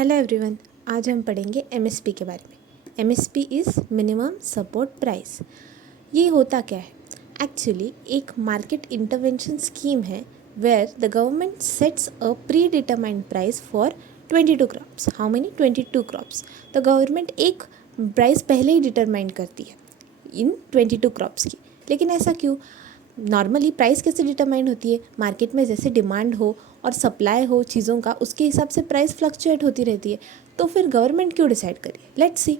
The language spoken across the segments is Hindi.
हेलो एवरीवन, आज हम पढ़ेंगे एमएसपी के बारे में। MSP is minimum support price. ये होता क्या है? एक्चुअली एक मार्केट इंटरवेंशन स्कीम है where the government sets a predetermined price for 22 crops. How many? 22 crops. The government एक प्राइस पहले ही डिटरमाइन करती है इन 22 क्रॉप्स की। लेकिन ऐसा क्यों? नॉर्मली प्राइस कैसे डिटरमाइन होती है? मार्केट में जैसे डिमांड हो और सप्लाई हो चीज़ों का, उसके हिसाब से प्राइस फ्लक्चुएट होती रहती है। तो फिर गवर्नमेंट क्यों डिसाइड करिए? Let's see.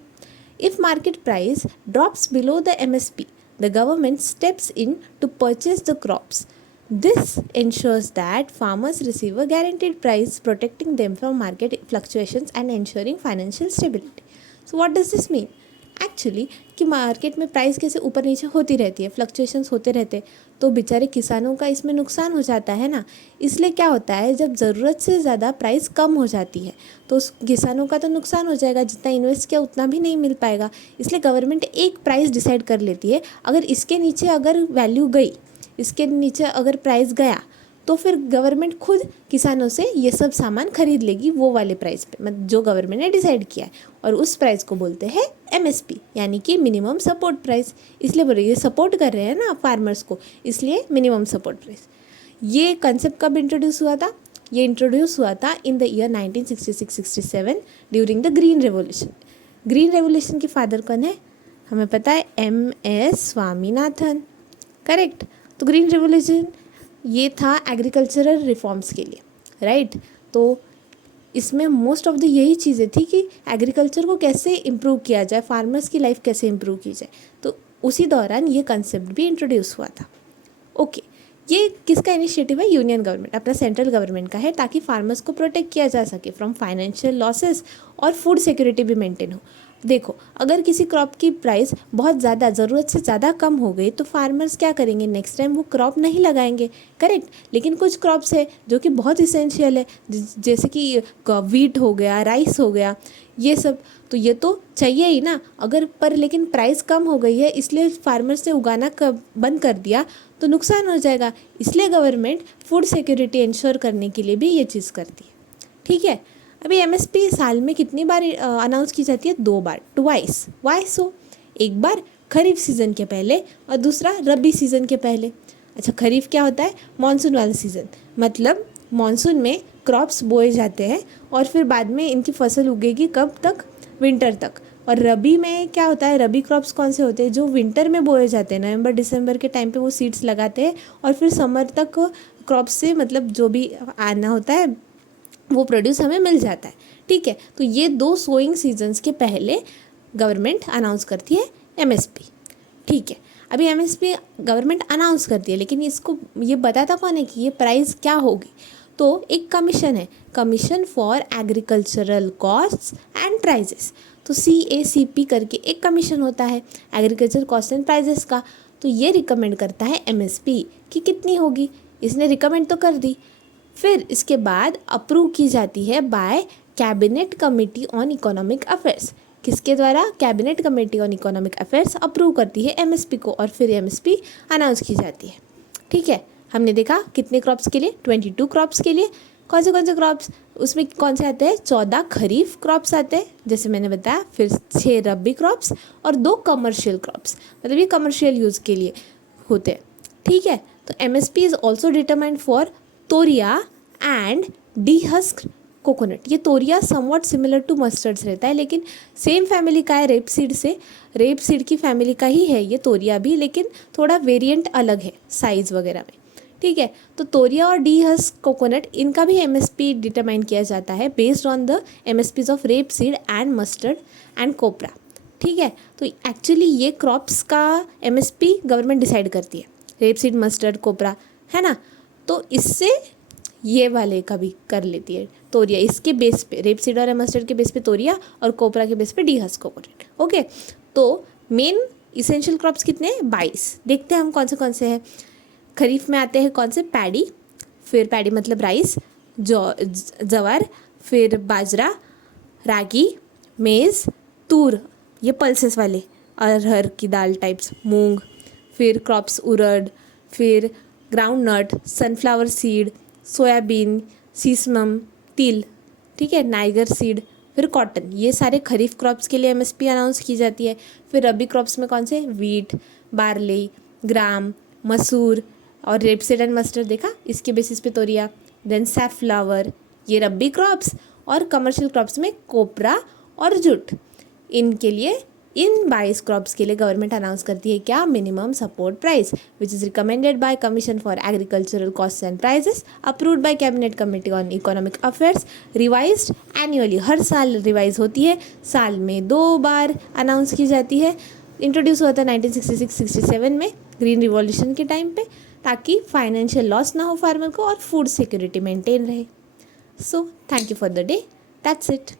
If market price drops below the MSP, the government steps in to purchase the crops. This ensures that farmers receive a guaranteed price, protecting them from market fluctuations and ensuring financial stability. So what does this mean? Actually कि मार्केट में प्राइस कैसे ऊपर नीचे होती रहती है, फ्लक्चुएशंस होते रहते, तो बेचारे किसानों का इसमें नुकसान हो जाता है ना। इसलिए क्या होता है, जब ज़रूरत से ज़्यादा प्राइस कम हो जाती है तो उस किसानों का तो नुकसान हो जाएगा, जितना इन्वेस्ट किया उतना भी नहीं मिल पाएगा। इसलिए गवर्नमेंट एक प्राइस डिसाइड कर लेती है। अगर इसके नीचे अगर वैल्यू गई, इसके नीचे अगर प्राइस गया, तो फिर गवर्नमेंट खुद किसानों से ये सब सामान खरीद लेगी वो वाले प्राइस पे, मतलब जो गवर्नमेंट ने डिसाइड किया है, और उस प्राइस को बोलते हैं एमएसपी, यानी कि मिनिमम सपोर्ट प्राइस। इसलिए बोल रही है, सपोर्ट कर रहे हैं ना फार्मर्स को, इसलिए मिनिमम सपोर्ट प्राइस। ये कंसेप्ट कब इंट्रोड्यूस हुआ था? ये इंट्रोड्यूस हुआ था in the year 1966-67 during the green revolution. Green revolution के फादर कौन है? हमें पता है, MS स्वामीनाथन। करेक्ट। तो ग्रीन रेवोल्यूशन ये था एग्रीकल्चरल रिफॉर्म्स के लिए, राइट। तो इसमें मोस्ट ऑफ द यही चीज़ें थी कि एग्रीकल्चर को कैसे इम्प्रूव किया जाए, फार्मर्स की लाइफ कैसे इम्प्रूव की जाए। तो उसी दौरान ये कंसेप्ट भी इंट्रोड्यूस हुआ था। ओके, ये किसका इनिशिएटिव है? यूनियन गवर्नमेंट, अपना सेंट्रल गवर्नमेंट का है, ताकि फार्मर्स को प्रोटेक्ट किया जा सके फ्रॉम फाइनेंशियल लॉसेस और फूड सिक्योरिटी भी मेंटेन हो। देखो, अगर किसी क्रॉप की प्राइस बहुत ज़्यादा, ज़रूरत से ज़्यादा कम हो गई, तो फार्मर्स क्या करेंगे? नेक्स्ट टाइम वो क्रॉप नहीं लगाएंगे। करेक्ट। लेकिन कुछ क्रॉप्स है जो कि बहुत इसेंशियल है, जैसे कि वीट हो गया, राइस हो गया, ये सब, तो ये तो चाहिए ही ना। अगर पर लेकिन प्राइस कम हो गई है, इसलिए फार्मर्स ने उगाना बंद कर दिया, तो नुकसान हो जाएगा। इसलिए गवर्नमेंट फूड सिक्योरिटी इंश्योर करने के लिए भी ये चीज़ करती है। ठीक है। अभी एमएसपी साल में कितनी बार अनाउंस की जाती है? 2 बार, ट्वाइस। वाई सो? एक बार खरीफ सीज़न के पहले और दूसरा रबी सीज़न के पहले। अच्छा, खरीफ क्या होता है? मानसून वाला सीज़न, मतलब मानसून में क्रॉप्स बोए जाते हैं और फिर बाद में इनकी फसल उगेगी कब तक? विंटर तक। और रबी में क्या होता है? रबी क्रॉप्स कौन से होते हैं? जो विंटर में बोए जाते हैं, नवंबर दिसंबर के टाइम पे वो सीड्स लगाते हैं और फिर समर तक क्रॉप्स से, मतलब जो भी आना होता है वो प्रोड्यूस हमें मिल जाता है। ठीक है। तो ये 2 सोइंग सीजन्स के पहले गवर्नमेंट अनाउंस करती है एमएसपी। ठीक है। अभी एमएसपी गवर्नमेंट अनाउंस करती है, लेकिन इसको ये बताता कौन है कि ये प्राइस क्या होगी? तो एक कमीशन है, commission for agricultural costs and prices. तो CACP करके एक कमीशन होता है एग्रीकल्चर कॉस्ट एंड प्राइजेस का। तो ये रिकमेंड करता है एमएसपी कि कितनी होगी। इसने रिकमेंड तो कर दी, फिर इसके बाद अप्रूव की जाती है bye cabinet committee on economic affairs. किसके द्वारा? Cabinet committee on economic affairs approve करती है एमएसपी को, और फिर एमएसपी अनाउंस की जाती है। ठीक है। हमने देखा कितने क्रॉप्स के लिए? 22 क्रॉप्स के लिए। कौन से क्रॉप्स? उसमें कौन से आते हैं? 14 खरीफ क्रॉप्स आते हैं, जैसे मैंने बताया, फिर 6 रबी क्रॉप्स और 2 कमर्शियल क्रॉप्स, मतलब ये कमर्शियल यूज़ के लिए होते हैं। ठीक है। तो MSP is also determined for toria and dehusked coconut. ये toria somewhat similar to mustards रहता है, लेकिन सेम फैमिली का है, रेपसीड से, रेपसीड की फैमिली का ही है ये तोरिया भी, लेकिन थोड़ा वेरिएंट अलग है साइज़ वगैरह में। ठीक है। तो तोरिया और डीहस्क्ड कोकोनट, इनका भी एमएसपी डिटरमाइन किया जाता है based on the MSPs of rapeseed and mustard and copra. ठीक है। तो एक्चुअली ये क्रॉप्स का एमएसपी गवर्नमेंट डिसाइड करती है, रेपसीड, मस्टर्ड, कोपरा, है ना। तो इससे ये वाले का भी कर लेती है तोरिया, इसके बेस पे, रेपसीड और मस्टर्ड के बेस पे तोरिया और कोपरा के बेस पे डीहस्क्ड कोकोनट। ओके। तो मेन इसेंशियल क्रॉप्स कितने हैं? 22। देखते हैं हम कौन से हैं। खरीफ में आते हैं कौन से? पैडी, फिर पैडी मतलब राइस, जवार, फिर बाजरा, रागी, मेज़, तूर, ये पल्सेस वाले, अरहर की दाल टाइप्स, मूंग, फिर क्रॉप्स उड़द, फिर groundnut, sunflower seed, soybean, sesamum, तिल। ठीक है, नाइगर सीड, फिर कॉटन, ये सारे खरीफ क्रॉप्स के लिए एमएसपी अनाउंस की जाती है। फिर रबी क्रॉप्स में कौन से, वीट, बार्ली, ग्राम, मसूर और रेपसीड एंड मस्टर्ड देखा, इसके बेसिस पे तोरिया। देन सैफफ्लावर, ये रबी क्रॉप्स। और कमर्शियल क्रॉप्स में कोपरा और जुट, इनके लिए, इन 22 क्रॉप्स के लिए गवर्नमेंट अनाउंस करती है क्या, minimum support price, which is recommended by commission for agricultural cost and prices, approved by cabinet committee on economic affairs, revised annually, हर साल रिवाइज होती है, साल में 2 बार अनाउंस की जाती है। इंट्रोड्यूस हुआ था 1966-67 में ग्रीन रिवॉल्यूशन के टाइम पे, ताकि फाइनेंशियल लॉस ना हो फार्मर को और फूड सिक्योरिटी मेंटेन रहे। So thank you for the day, that's it.